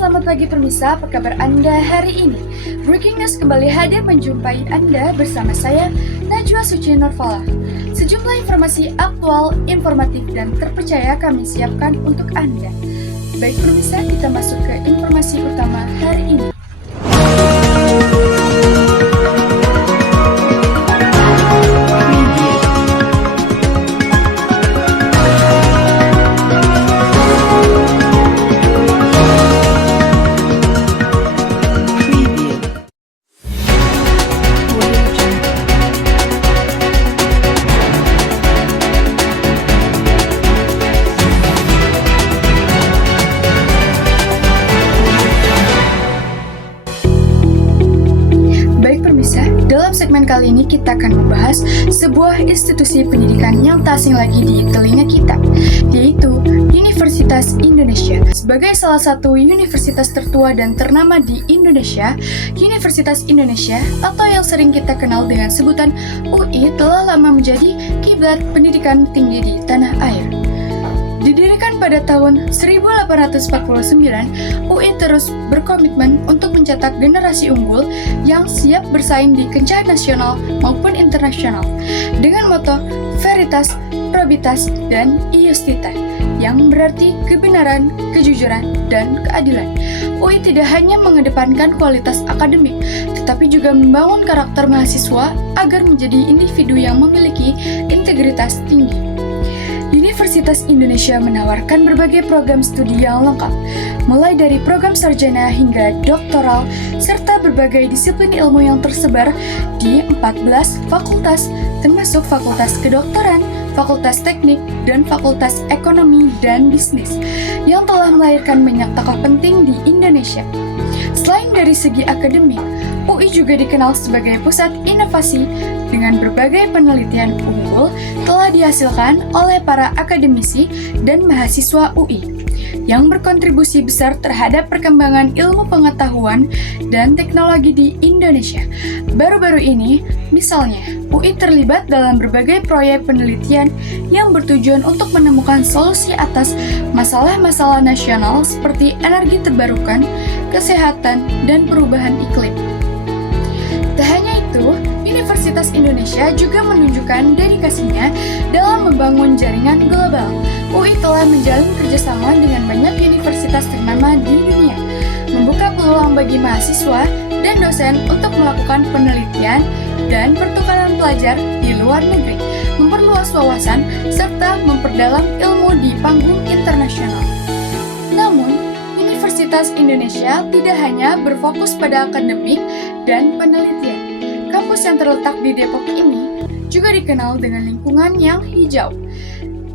selamat pagi pemirsa, apa kabar Anda hari ini? Breaking News kembali hadir menjumpai Anda bersama saya, Najwa Suci Nurfala. Sejumlah informasi aktual, informatif, dan terpercaya kami siapkan untuk Anda. Baik pemirsa, kita masuk ke informasi utama hari ini. Dalam segmen kali ini kita akan membahas sebuah institusi pendidikan yang tak asing lagi di telinga kita, yaitu Universitas Indonesia. Sebagai salah satu universitas tertua dan ternama di Indonesia, Universitas Indonesia atau yang sering kita kenal dengan sebutan UI telah lama menjadi kiblat pendidikan tinggi di tanah air. Didirikan pada tahun 1849, UI terus berkomitmen untuk mencetak generasi unggul yang siap bersaing di kancah nasional maupun internasional dengan moto Veritas, Probitas, dan Iustita yang berarti kebenaran, kejujuran, dan keadilan. UI tidak hanya mengedepankan kualitas akademik, tetapi juga membangun karakter mahasiswa agar menjadi individu yang memiliki integritas tinggi. Universitas Indonesia menawarkan berbagai program studi yang lengkap, mulai dari program sarjana hingga doktoral, serta berbagai disiplin ilmu yang tersebar di 14 fakultas, termasuk Fakultas Kedokteran, Fakultas Teknik, dan Fakultas Ekonomi dan Bisnis, yang telah melahirkan banyak tokoh penting di Indonesia. Selain dari segi akademik, UI juga dikenal sebagai pusat inovasi dengan berbagai penelitian unggul telah dihasilkan oleh para akademisi dan mahasiswa UI yang berkontribusi besar terhadap perkembangan ilmu pengetahuan dan teknologi di Indonesia. Baru-baru ini, misalnya, UI terlibat dalam berbagai proyek penelitian yang bertujuan untuk menemukan solusi atas masalah-masalah nasional seperti energi terbarukan, kesehatan, dan perubahan iklim. Tak hanya itu, Universitas Indonesia juga menunjukkan dedikasinya dalam membangun jaringan global. UI telah menjalin kerjasama dengan banyak universitas ternama di dunia, membuka peluang bagi mahasiswa dan dosen untuk melakukan penelitian dan pertukaran pelajar di luar negeri, memperluas wawasan, serta memperdalam ilmu di panggung internasional. Namun, Universitas Indonesia tidak hanya berfokus pada akademik dan penelitian. Kampus yang terletak di Depok ini juga dikenal dengan lingkungan yang hijau,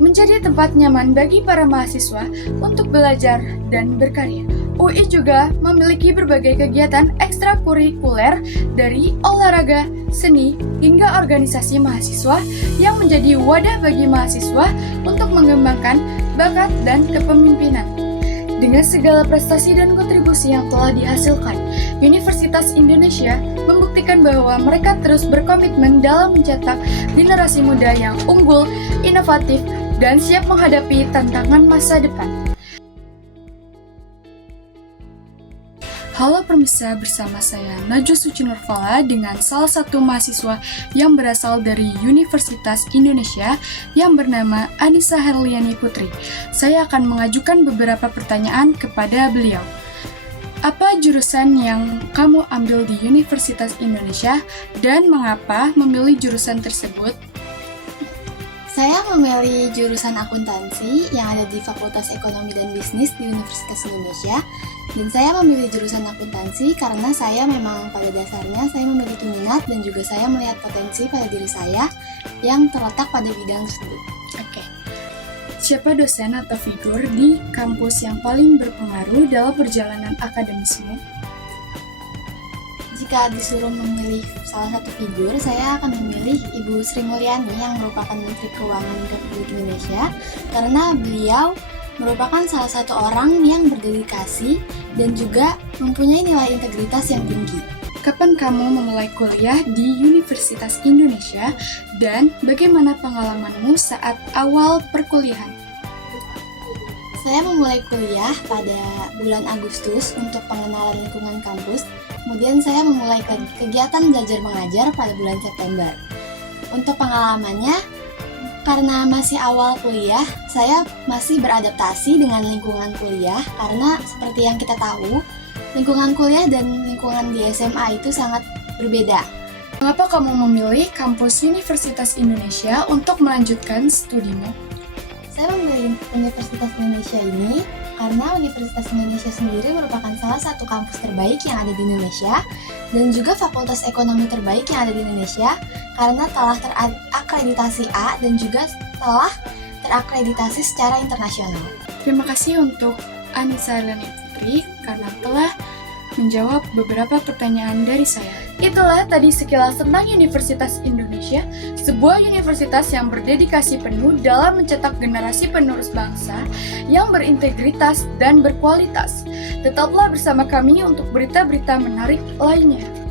menjadi tempat nyaman bagi para mahasiswa untuk belajar dan berkarya. UI juga memiliki berbagai kegiatan ekstrakurikuler dari olahraga, seni, hingga organisasi mahasiswa yang menjadi wadah bagi mahasiswa untuk mengembangkan bakat dan kepemimpinan. Dengan segala prestasi dan kontribusi yang telah dihasilkan, Universitas Indonesia membuktikan bahwa mereka terus berkomitmen dalam mencetak generasi muda yang unggul, inovatif, dan siap menghadapi tantangan masa depan. Halo pemirsa, bersama saya Najwa Suci Nurfala dengan salah satu mahasiswa yang berasal dari Universitas Indonesia yang bernama Anissa Herliani Putri. Saya akan mengajukan beberapa pertanyaan kepada beliau. Apa jurusan yang kamu ambil di Universitas Indonesia dan mengapa memilih jurusan tersebut? Saya memilih jurusan akuntansi yang ada di Fakultas Ekonomi dan Bisnis di Universitas Indonesia. Dan saya memilih jurusan akuntansi karena saya memang pada dasarnya saya memiliki minat dan juga saya melihat potensi pada diri saya yang terletak pada bidang tersebut. Oke. Siapa dosen atau figur di kampus yang paling berpengaruh dalam perjalanan akademismu? Jika disuruh memilih salah satu figur, saya akan memilih Ibu Sri Mulyani yang merupakan Menteri Keuangan Republik Indonesia karena beliau merupakan salah satu orang yang berdedikasi dan juga mempunyai nilai integritas yang tinggi. Kapan kamu memulai kuliah di Universitas Indonesia dan bagaimana pengalamanmu saat awal perkuliahan? Saya memulai kuliah pada bulan Agustus untuk pengenalan lingkungan kampus. Kemudian saya memulai kegiatan belajar mengajar pada bulan September. Untuk pengalamannya, karena masih awal kuliah, saya masih beradaptasi dengan lingkungan kuliah karena seperti yang kita tahu, lingkungan kuliah dan lingkungan di SMA itu sangat berbeda. Mengapa kamu memilih kampus Universitas Indonesia untuk melanjutkan studimu? Saya memilih Universitas Indonesia ini karena Universitas Indonesia sendiri merupakan salah satu kampus terbaik yang ada di Indonesia dan juga fakultas ekonomi terbaik yang ada di Indonesia karena telah terakreditasi A dan juga telah terakreditasi secara internasional. Terima kasih untuk Anissa Eleni Putri karena telah menjawab beberapa pertanyaan dari saya. Itulah tadi sekilas tentang Universitas Indonesia, sebuah universitas yang berdedikasi penuh dalam mencetak generasi penerus bangsa yang berintegritas dan berkualitas. Tetaplah bersama kami untuk berita-berita menarik lainnya.